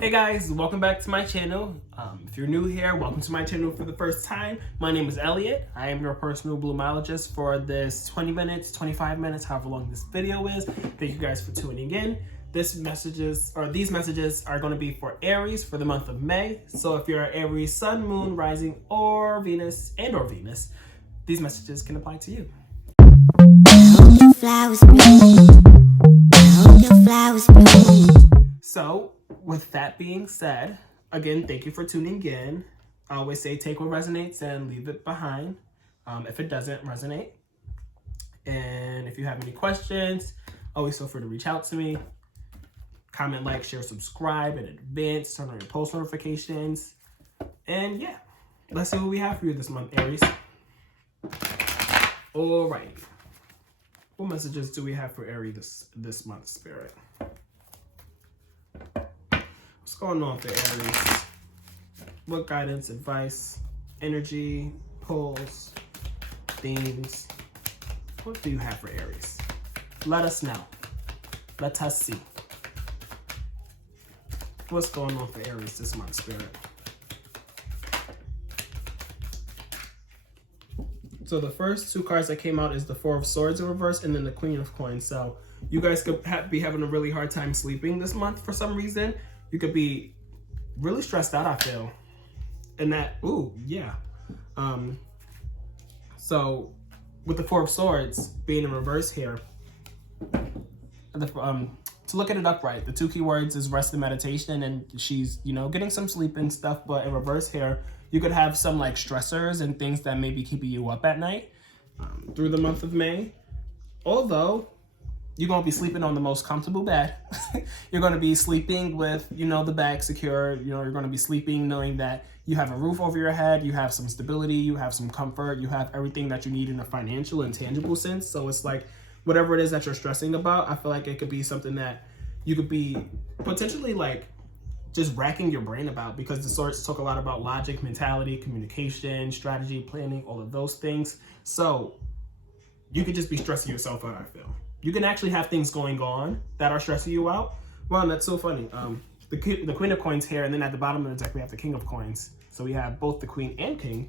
Hey guys, welcome back to my channel. If you're new here, welcome to my channel for the first time. My name is Elliot. I am your personal Bloomologist for this 20 minutes, 25 minutes, however long this video is. Thank you guys for tuning in. These messages are going to be for Aries for the month of May. So if you're Aries Sun, Moon, Rising, or Venus, these messages can apply to you. So with that being said, again, thank you for tuning in. I always say take what resonates and leave it behind if it doesn't resonate. And if you have any questions, always feel free to reach out to me. Comment, like, share, subscribe in advance, turn on your post notifications. And yeah, let's see what we have for you this month, Aries. Alright. What messages do we have for Aries this month, Spirit? What's going on for Aries? What guidance, advice, energy, pulls, themes? What do you have for Aries? Let us know. Let us see. What's going on for Aries this month, Spirit? So the first two cards that came out is the Four of Swords in reverse and then the Queen of Coins. So you guys could be having a really hard time sleeping this month for some reason. You could be really stressed out, I feel. And that, ooh, yeah. So with the Four of Swords being in reverse here, to look at it upright, the two keywords is rest and meditation, and she's, getting some sleep and stuff, but in reverse here, you could have some like stressors and things that may be keeping you up at night through the month of May. Although, you're going to be sleeping on the most comfortable bed. You're going to be sleeping with, the bag secure. You're going to be sleeping knowing that you have a roof over your head, you have some stability, you have some comfort, you have everything that you need in a financial and tangible sense. So it's like, whatever it is that you're stressing about, I feel like it could be something that you could be potentially like just racking your brain about, because the swords talk a lot about logic, mentality, communication, strategy, planning, all of those things. So you could just be stressing yourself out, I feel. You can actually have things going on that are stressing you out. Wow, that's so funny. The Queen of Coins here, and then at the bottom of the deck, we have the King of Coins. So we have both the Queen and King.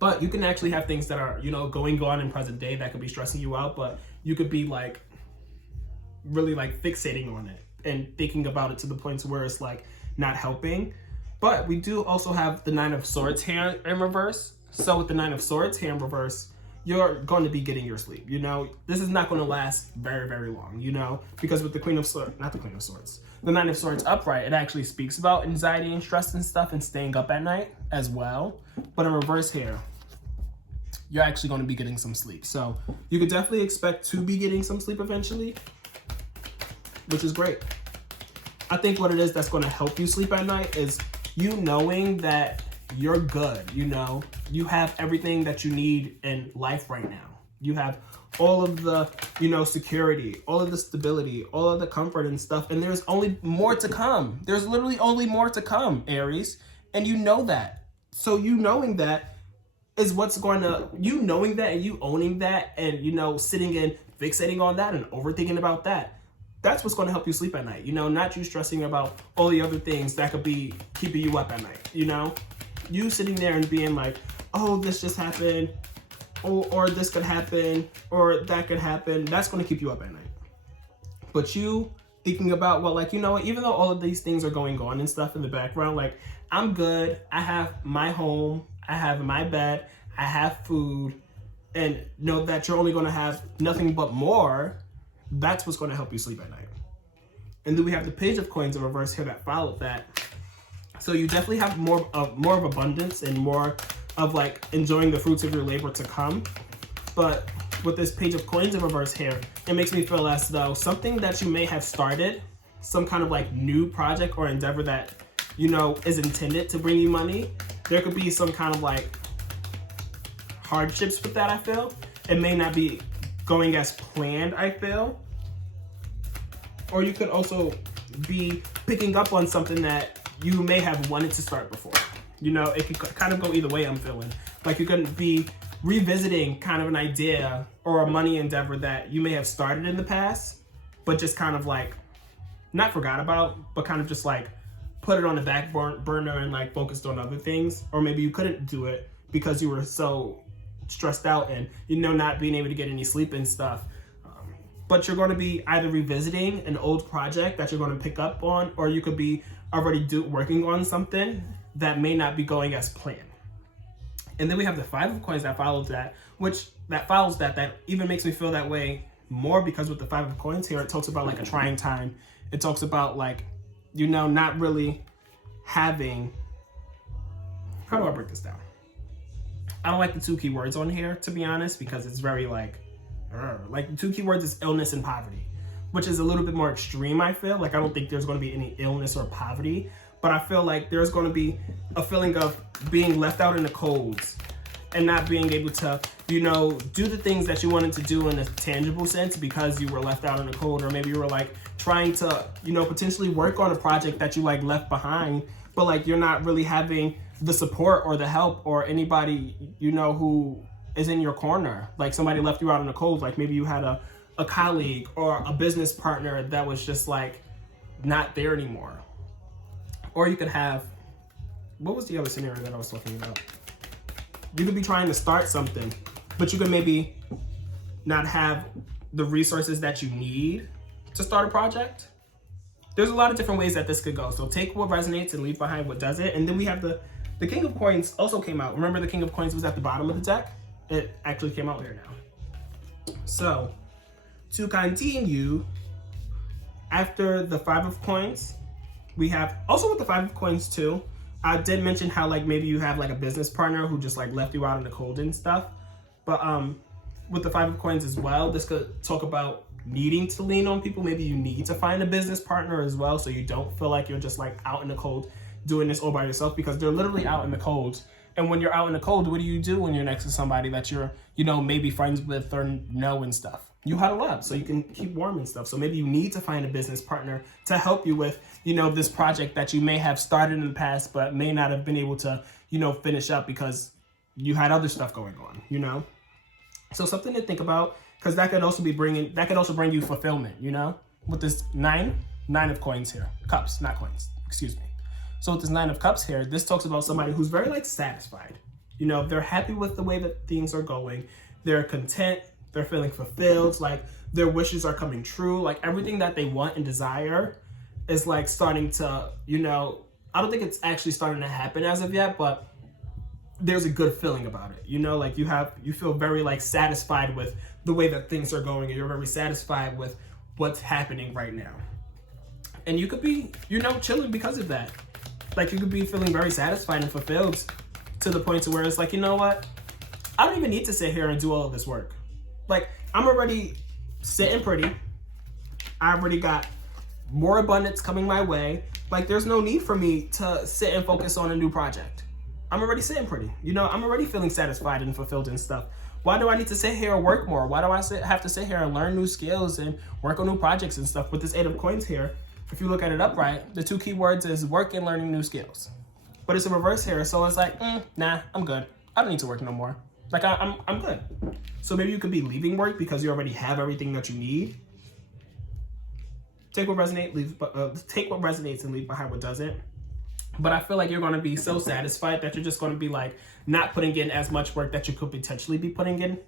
But you can actually have things that are, going on in present day that could be stressing you out, but you could be like, really like fixating on it and thinking about it to the point where it's like not helping. But we do also have the Nine of Swords here in reverse. So with the Nine of Swords here in reverse, you're going to be getting your sleep. This is not going to last very, very long, because with the Queen of Swords, not the Queen of Swords, the Nine of Swords upright, it actually speaks about anxiety and stress and stuff and staying up at night as well. But in reverse here, you're actually going to be getting some sleep. So you could definitely expect to be getting some sleep eventually, which is great. I think what it is that's going to help you sleep at night is you knowing that you're good. You have everything that you need in life right now. You have all of the, security, all of the stability, all of the comfort and stuff. And there's only more to come. There's literally only more to come, Aries. And you know that. So you knowing that is what's going to, knowing that and you owning that and, sitting and fixating on that and overthinking about that. That's what's going to help you sleep at night. Not you stressing about all the other things that could be keeping you up at night, You sitting there and being like, oh, this just happened, or this could happen, or that could happen. That's going to keep you up at night. But you thinking about, well, like, even though all of these things are going on and stuff in the background, like, I'm good. I have my home. I have my bed. I have food. And know that you're only going to have nothing but more. That's what's going to help you sleep at night. And then we have the Page of Coins in reverse here that followed that. So you definitely have more of abundance and more of like enjoying the fruits of your labor to come. But with this Page of Coins in reverse here, it makes me feel as though something that you may have started, some kind of like new project or endeavor that, is intended to bring you money, there could be some kind of like hardships with that, I feel. It may not be going as planned, I feel. Or you could also be picking up on something that you may have wanted to start before. It could kind of go either way, I'm feeling. Like you could be revisiting kind of an idea or a money endeavor that you may have started in the past, but just kind of like not forgot about, but kind of just like put it on the back burner and like focused on other things. Or maybe you couldn't do it because you were so stressed out and, you know, not being able to get any sleep and stuff. But you're going to be either revisiting an old project that you're going to pick up on, or you could be already working on something that may not be going as planned. And then we have the Five of Coins that follows that, that even makes me feel that way more, because with the Five of Coins here, it talks about like a trying time. It talks about like, you know, not really having, how do I break this down? I don't like the two keywords on here, to be honest, because it's very like the two keywords is illness and poverty, which is a little bit more extreme, I feel. Like, I don't think there's going to be any illness or poverty, but I feel like there's going to be a feeling of being left out in the cold and not being able to, you know, do the things that you wanted to do in a tangible sense because you were left out in the cold. Or maybe you were like trying to, you know, potentially work on a project that you like left behind, but like you're not really having the support or the help or anybody, you know, who is in your corner. Like somebody left you out in the cold. Like maybe you had a colleague or a business partner that was just like not there anymore. Or you could have, what was the other scenario that I was talking about? You could be trying to start something, but you could maybe not have the resources that you need to start a project. There's a lot of different ways that this could go. So take what resonates and leave behind what doesn't. And then we have the King of Coins also came out. Remember, the King of Coins was at the bottom of the deck? It actually came out here now. So to continue, after the Five of Coins, we have also with the Five of Coins too, I did mention how like maybe you have like a business partner who just like left you out in the cold and stuff. But with the Five of Coins as well, this could talk about needing to lean on people. Maybe you need to find a business partner as well, so you don't feel like you're just like out in the cold doing this all by yourself, because they're literally out in the cold. And when you're out in the cold, what do you do when you're next to somebody that you're, you know, maybe friends with or know and stuff? You huddle up so you can keep warm and stuff. So maybe you need to find a business partner to help you with, you know, this project that you may have started in the past, but may not have been able to, you know, finish up because you had other stuff going on, you know? So something to think about, because that could also bring you fulfillment, you know, with this nine of coins here, cups, not coins, excuse me. So with this Nine of Cups here, this talks about somebody who's very like satisfied. You know, they're happy with the way that things are going. They're content. They're feeling fulfilled. Like their wishes are coming true. Like everything that they want and desire is like starting to, you know, I don't think it's actually starting to happen as of yet, but there's a good feeling about it. You know, like you feel very like satisfied with the way that things are going, and you're very satisfied with what's happening right now. And you could be, you know, chilling because of that. Like you could be feeling very satisfied and fulfilled to the point to where it's like, you know what? I don't even need to sit here and do all of this work. Like I'm already sitting pretty. I already got more abundance coming my way. Like there's no need for me to sit and focus on a new project. I'm already sitting pretty. You know, I'm already feeling satisfied and fulfilled and stuff. Why do I need to sit here and work more? Why do I have to sit here and learn new skills and work on new projects and stuff? With this Eight of Coins here, if you look at it upright, the two keywords is work and learning new skills. But it's a reverse here, so it's like, nah, I'm good. I don't need to work no more. Like I'm good. So maybe you could be leaving work because you already have everything that you need. Take what resonates and leave behind what doesn't. But I feel like you're going to be so satisfied that you're just going to be like not putting in as much work that you could potentially be putting in,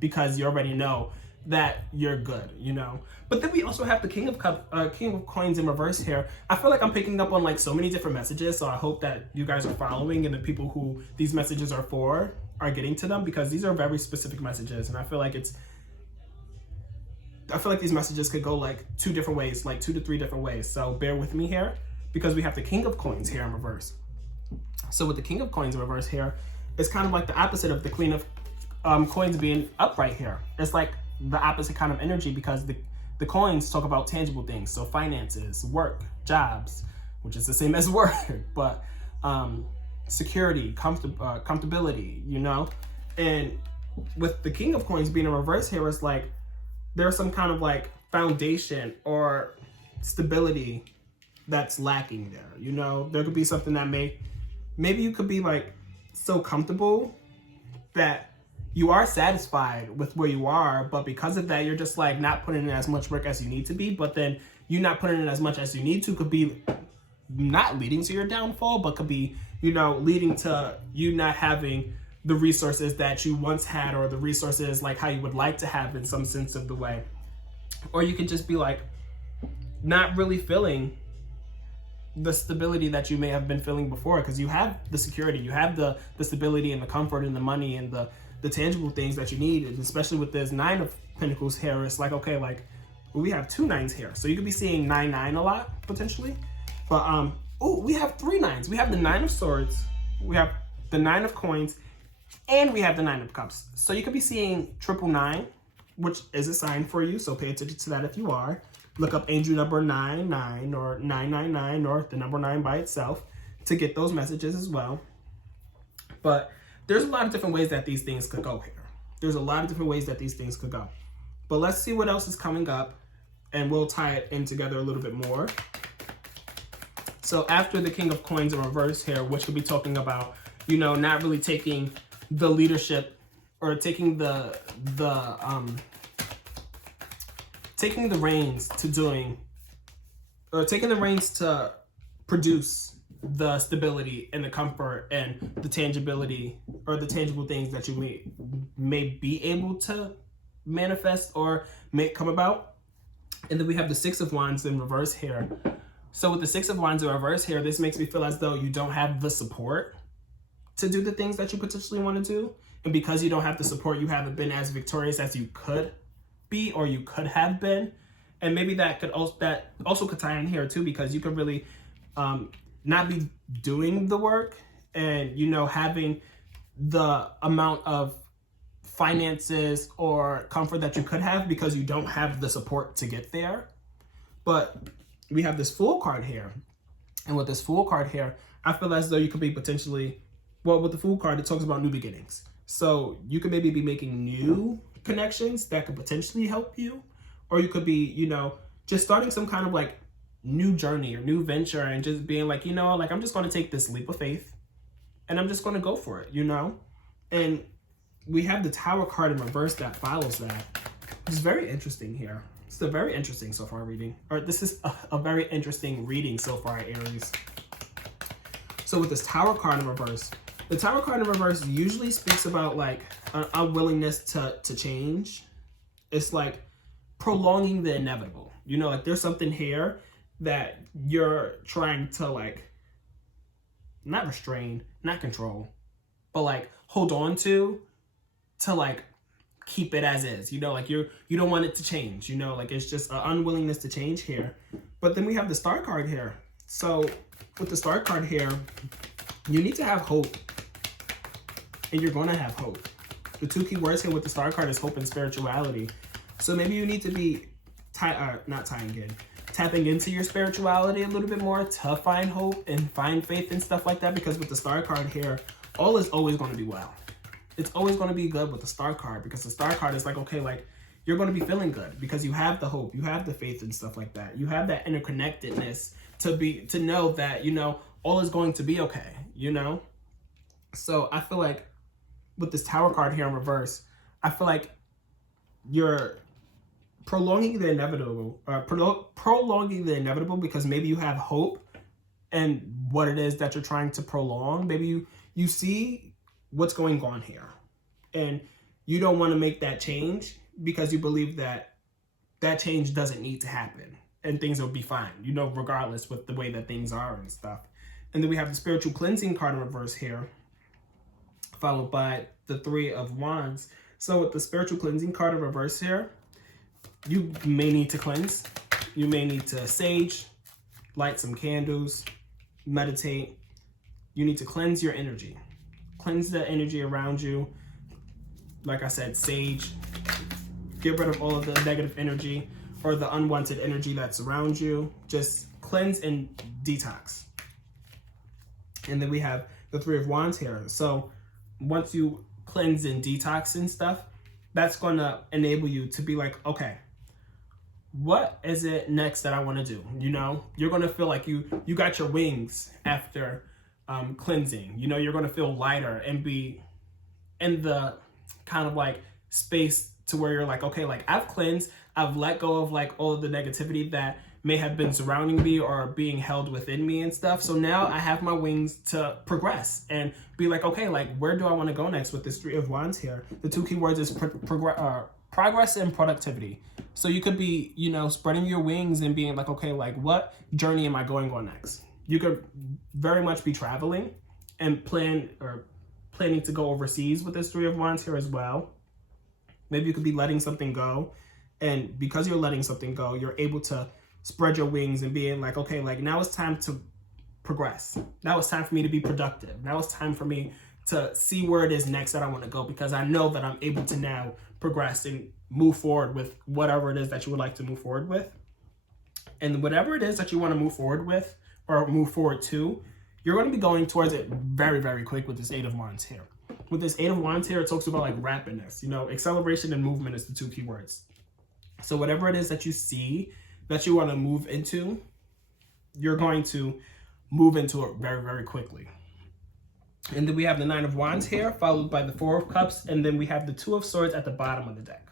because you already know that you're good, you know. But then we also have the King of Coins in reverse here. I feel like I'm picking up on like so many different messages, so I hope that you guys are following and the people who these messages are for are getting to them, because these are very specific messages, and I feel like these messages could go like two different ways, like 2 to 3 different ways. So bear with me here, because we have the King of Coins here in reverse. So with the King of Coins in reverse here, it's kind of like the opposite of the Queen of Coins being upright here. It's like the opposite kind of energy, because the coins talk about tangible things. So finances, work, jobs, which is the same as work, but security, comfortability, you know? And with the King of Coins being in reverse here, it's like there's some kind of like foundation or stability that's lacking there, you know? There could be something that maybe you could be like so comfortable that you are satisfied with where you are, but because of that, you're just like not putting in as much work as you need to be. But then you not putting in as much as you need to could be not leading to your downfall, but could be, you know, leading to you not having the resources that you once had, or the resources like how you would like to have in some sense of the way. Or you could just be like not really feeling the stability that you may have been feeling before, because you have the security, you have the stability and the comfort and the money and the tangible things that you need. And especially with this 9 of Pentacles here, it's like, okay, like we have 2 9s here, so you could be seeing 9-9 a lot potentially. But oh, we have 3 9s. We have the 9 of Swords, we have the 9 of Coins, and we have the 9 of Cups. So you could be seeing 999, which is a sign for you, so pay attention to that if you are. Look up angel number 99 or 999 or the number 9 by itself to get those messages as well. But there's a lot of different ways that these things could go here. There's a lot of different ways that these things could go. But let's see what else is coming up, and we'll tie it in together a little bit more. So after the King of Coins in reverse here, which could be talking about, you know, not really taking the leadership, or taking the reins to doing, or taking the reins to produce the stability and the comfort and the tangibility, or the tangible things that you may be able to manifest or make come about. And then we have the 6 of Wands in reverse here. So with the 6 of Wands in reverse here, this makes me feel as though you don't have the support to do the things that you potentially want to do. And because you don't have the support, you haven't been as victorious as you could be, or you could have been. And maybe that also could tie in here too, because you could really not be doing the work, and, you know, having the amount of finances or comfort that you could have, because you don't have the support to get there. But we have this Fool card here. And with this Fool card here, I feel as though you could be potentially, well, with the Fool card, it talks about new beginnings. So you could maybe be making new connections that could potentially help you. Or you could be, you know, just starting some kind of like new journey or new venture, and just being like, you know, like I'm just going to take this leap of faith and I'm just going to go for it, you know? And we have the Tower card in reverse that follows that. It's very interesting here. It's a very interesting so far reading. Or this is a very interesting reading so far, Aries. So with this Tower card in reverse, the Tower card in reverse usually speaks about like an unwillingness to change. It's like prolonging the inevitable. You know, like there's something here that you're trying to like, not restrain, not control, but like hold on to like keep it as is. You know, like you don't want it to change, you know, like it's just an unwillingness to change here. But then we have the Star card here. So with the Star card here, you need to have hope, and you're going to have hope. The 2 key words here with the Star card is hope and spirituality. So maybe you need to be tapping into your spirituality a little bit more to find hope and find faith and stuff like that. Because with the Star card here, all is always going to be well. It's always going to be good with the Star card, because the Star card is like, okay, like you're going to be feeling good because you have the hope, you have the faith and stuff like that. You have that interconnectedness to know that, you know, all is going to be okay, you know? So I feel like with this Tower card here in reverse, I feel like you're prolonging the inevitable, because maybe you have hope and what it is that you're trying to prolong. Maybe you see what's going on here, and you don't want to make that change because you believe that change doesn't need to happen and things will be fine, you know, regardless with the way that things are and stuff. And then we have the Spiritual Cleansing card in reverse here, followed by the 3 of Wands. So with the Spiritual Cleansing card in reverse here, you may need to cleanse. You may need to sage, light some candles, meditate. You need to cleanse your energy. Cleanse the energy around you. Like I said, sage. Get rid of all of the negative energy or the unwanted energy that's around you. Just cleanse and detox. And then we have the 3 of Wands here. So once you cleanse and detox and stuff, that's going to enable you to be like, okay, what is it next that I want to do? You know, you're going to feel like you got your wings after cleansing. You know, you're going to feel lighter and be in the kind of like space to where you're like, okay, like I've cleansed, I've let go of like all of the negativity that may have been surrounding me or being held within me and stuff. So now I have my wings to progress and be like, okay, like where do I want to go next with this Three of Wands here? The two keywords is progress and productivity. So you could be, you know, spreading your wings and being like, okay, like what journey am I going on next? You could very much be traveling and planning to go overseas with this Three of Wands here as well. Maybe you could be letting something go. And because you're letting something go, you're able to spread your wings and being like, okay, like now it's time to progress. Now it's time for me to be productive. Now it's time for me to see where it is next that I want to go, because I know that I'm able to now progress and move forward with whatever it is that you would like to move forward with. And whatever it is that you want to move forward with or move forward to, you're going to be going towards it very, very quick with this Eight of Wands here. With this Eight of Wands here, it talks about like rapidness, you know, acceleration and movement is the two keywords. So whatever it is that you see that you want to move into, you're going to move into it very, very quickly. And then we have the Nine of Wands here, followed by the Four of Cups, and then we have the Two of Swords at the bottom of the deck.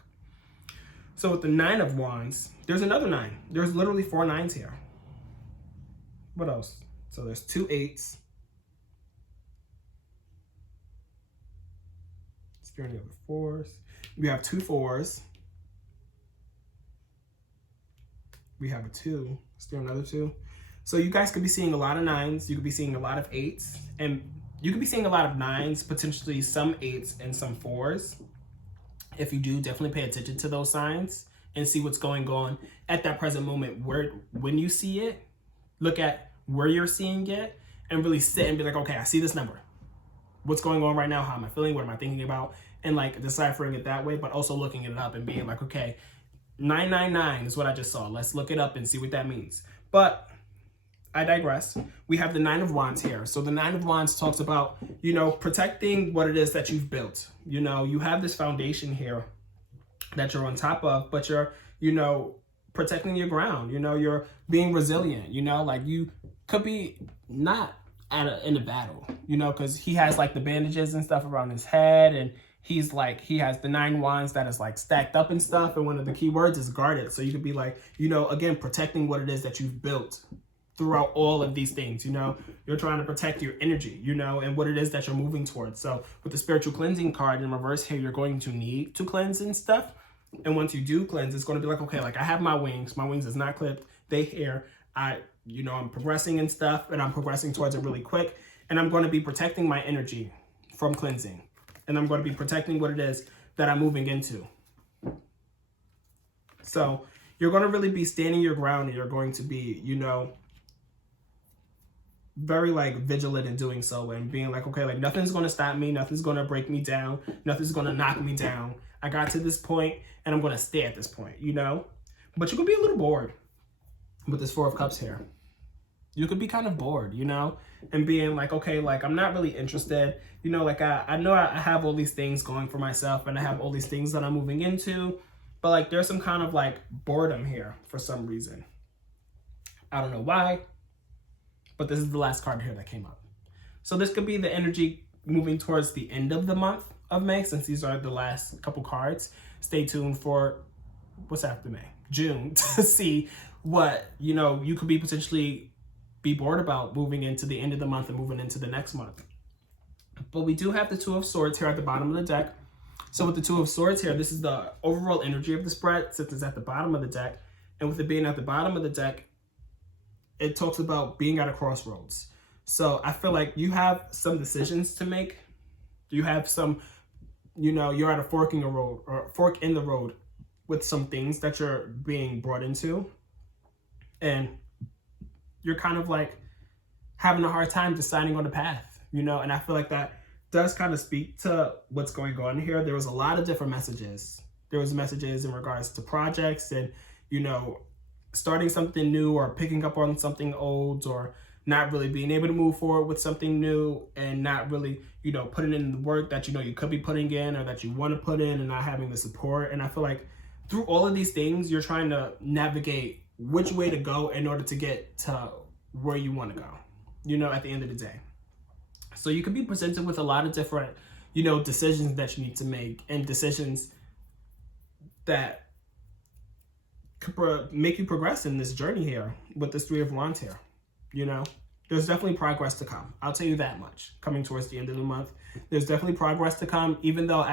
So with the Nine of Wands, there's another nine. There's literally 4 nines here. What else? So there's 2 8s. Steering the other 4s. We have 2 4s. We have a 2, still another 2. So you guys could be seeing a lot of 9s. You could be seeing a lot of 8s. And you could be seeing a lot of 9s, potentially some 8s and some 4s. If you do, definitely pay attention to those signs and see what's going on at that present moment. When you see it, look at where you're seeing it and really sit and be like, okay, I see this number. What's going on right now? How am I feeling? What am I thinking about? And like deciphering it that way, but also looking it up and being like, okay, 999 is what I just saw. Let's look it up and see what that means. But I digress. We have the Nine of Wands here. So the Nine of Wands talks about, you know, protecting what it is that you've built. You know, you have this foundation here that you're on top of, but you're, you know, protecting your ground. You know, you're being resilient. You know, like you could be not in a battle, you know, because he has like the bandages and stuff around his head, and he's like, he has the 9 wands that is like stacked up and stuff, and one of the key words is guarded. So you could be like, you know, again, protecting what it is that you've built throughout all of these things. You know, you're trying to protect your energy, you know, and what it is that you're moving towards. So with the spiritual cleansing card in reverse here, you're going to need to cleanse and stuff. And once you do cleanse, it's going to be like, okay, like I have my wings is not clipped, they here, you know, I'm progressing and stuff, and I'm progressing towards it really quick, and I'm going to be protecting my energy from cleansing, and I'm going to be protecting what it is that I'm moving into. So you're going to really be standing your ground, and you're going to be, you know, very like vigilant in doing so, and being like, okay, like nothing's going to stop me, nothing's going to break me down, nothing's going to knock me down. I got to this point, and I'm going to stay at this point, you know. But you could be a little bored with this Four of Cups here. You could be kind of bored, you know, and being like, okay, like I'm not really interested, you know, like I know I have all these things going for myself, and I have all these things that I'm moving into, but like there's some kind of like boredom here for some reason. I don't know why, but this is the last card here that came up. So this could be the energy moving towards the end of the month of May, since these are the last couple cards. Stay tuned for what's after May, June, to see what, you know, you could be potentially be bored about moving into the end of the month and moving into the next month. But we do have the Two of Swords here at the bottom of the deck. So with the Two of Swords here, this is the overall energy of the spread, since it's at the bottom of the deck. And with it being at the bottom of the deck, it talks about being at a crossroads. So I feel like you have some decisions to make. You have some, you know, you're at a fork in the road with some things that you're being brought into. And you're kind of like having a hard time deciding on the path, you know? And I feel like that does kind of speak to what's going on here. There was a lot of different messages. There was messages in regards to projects and, you know, starting something new or picking up on something old, or not really being able to move forward with something new, and not really, you know, putting in the work that, you know, you could be putting in or that you want to put in, and not having the support. And I feel like through all of these things, you're trying to navigate which way to go in order to get to where you want to go, you know, at the end of the day. So you could be presented with a lot of different, you know, decisions that you need to make, and decisions that make you progress in this journey here with this Three of Wands here. You know, there's definitely progress to come. I'll tell you that much. Coming towards the end of the month, there's definitely progress to come, even though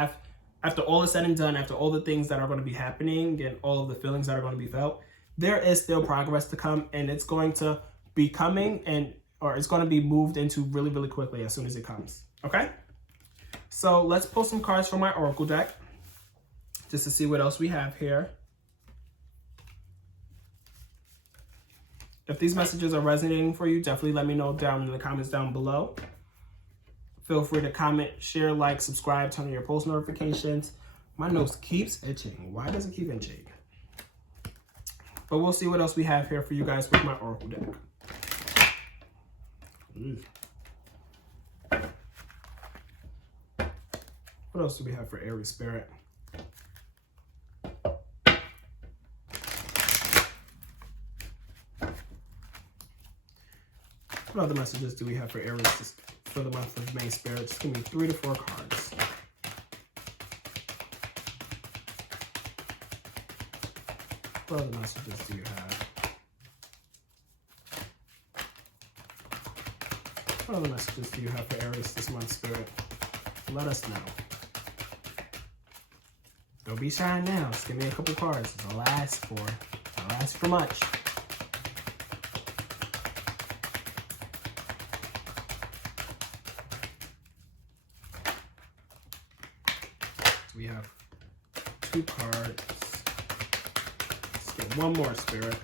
after all is said and done, after all the things that are going to be happening and all of the feelings that are going to be felt, there is still progress to come, and it's going to be coming, or it's going to be moved into really, really quickly as soon as it comes. Okay? So let's pull some cards from my Oracle deck just to see what else we have here. If these messages are resonating for you, definitely let me know down in the comments down below. Feel free to comment, share, like, subscribe, turn on your post notifications. My nose keeps itching. Why does it keep itching? But we'll see what else we have here for you guys with my Oracle deck. What else do we have for Aries Spirit? What other messages do we have for Aries for the month of May, Spirit? Just give me 3 to 4 cards. What other messages do you have? What other messages do you have for Aries this month, Spirit? Let us know. Don't be shy now. Just give me a couple cards. That's all I ask for. I'll ask for much. We have 2 cards. Let's get one more, Spirit.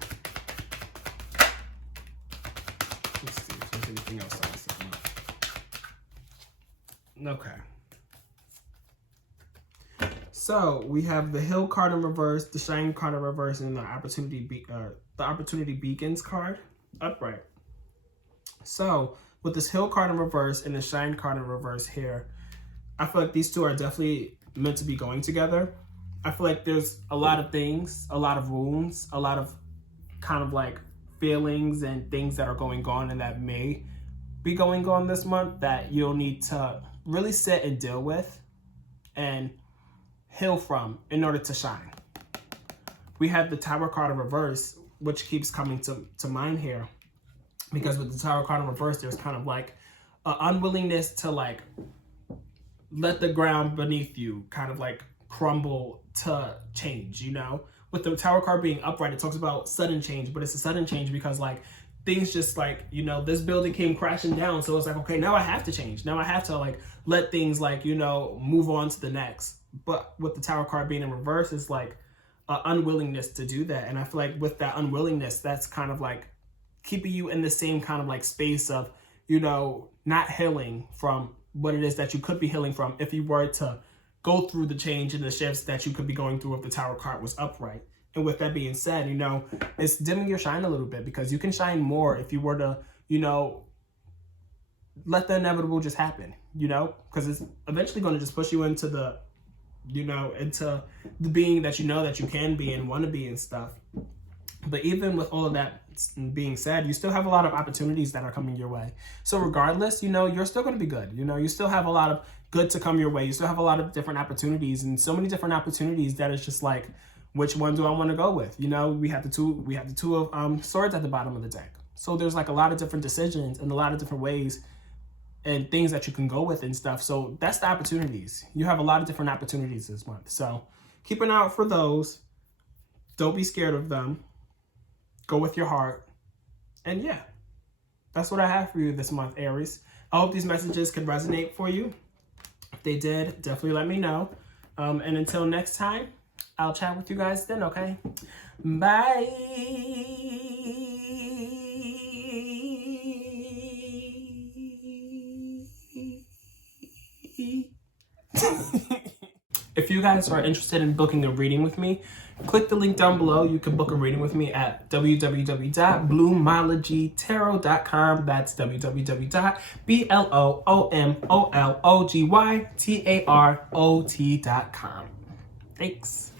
Let's see if there's anything else I was looking up. Okay. So we have the Hill card in reverse, the Shine card in reverse, and the Opportunity Beacons card upright. So with this Hill card in reverse and the Shine card in reverse here, I feel like these two are definitely meant to be going together. I feel like there's a lot of things, a lot of wounds, a lot of kind of like feelings and things that are going on and that may be going on this month that you'll need to really sit and deal with and heal from in order to shine. We have the Tower card in reverse, which keeps coming to mind here, because with the Tower card in reverse, there's kind of like an unwillingness to like let the ground beneath you kind of like crumble to change, you know? With the Tower card being upright, it talks about sudden change, but it's a sudden change because like things just like, you know, this building came crashing down. So it's like, okay, now I have to change. Now I have to like let things like, you know, move on to the next. But with the Tower card being in reverse, it's like an unwillingness to do that. And I feel like with that unwillingness, that's kind of like keeping you in the same kind of like space of, you know, not healing from what it is that you could be healing from if you were to go through the change and the shifts that you could be going through if the Tower card was upright. And with that being said, you know, it's dimming your shine a little bit, because you can shine more if you were to, you know, let the inevitable just happen, you know, because it's eventually going to just push you into the, you know, into the being that you know that you can be and want to be and stuff. But even with all of that being said, you still have a lot of opportunities that are coming your way. So regardless, you know, you're still going to be good. You know, you still have a lot of good to come your way. You still have a lot of different opportunities, and so many different opportunities that it's just like, which one do I want to go with? You know, we have the two of swords at the bottom of the deck. So there's like a lot of different decisions and a lot of different ways and things that you can go with and stuff. So that's the opportunities. You have a lot of different opportunities this month. So keep an eye out for those. Don't be scared of them. Go with your heart. And yeah, that's what I have for you this month, Aries. I hope these messages can resonate for you. If they did, definitely let me know. And until next time, I'll chat with you guys then, okay? Bye. If you guys are interested in booking a reading with me, click the link down below. You can book a reading with me at www.bloomologytarot.com. That's www.bloomologytarot.com. Thanks.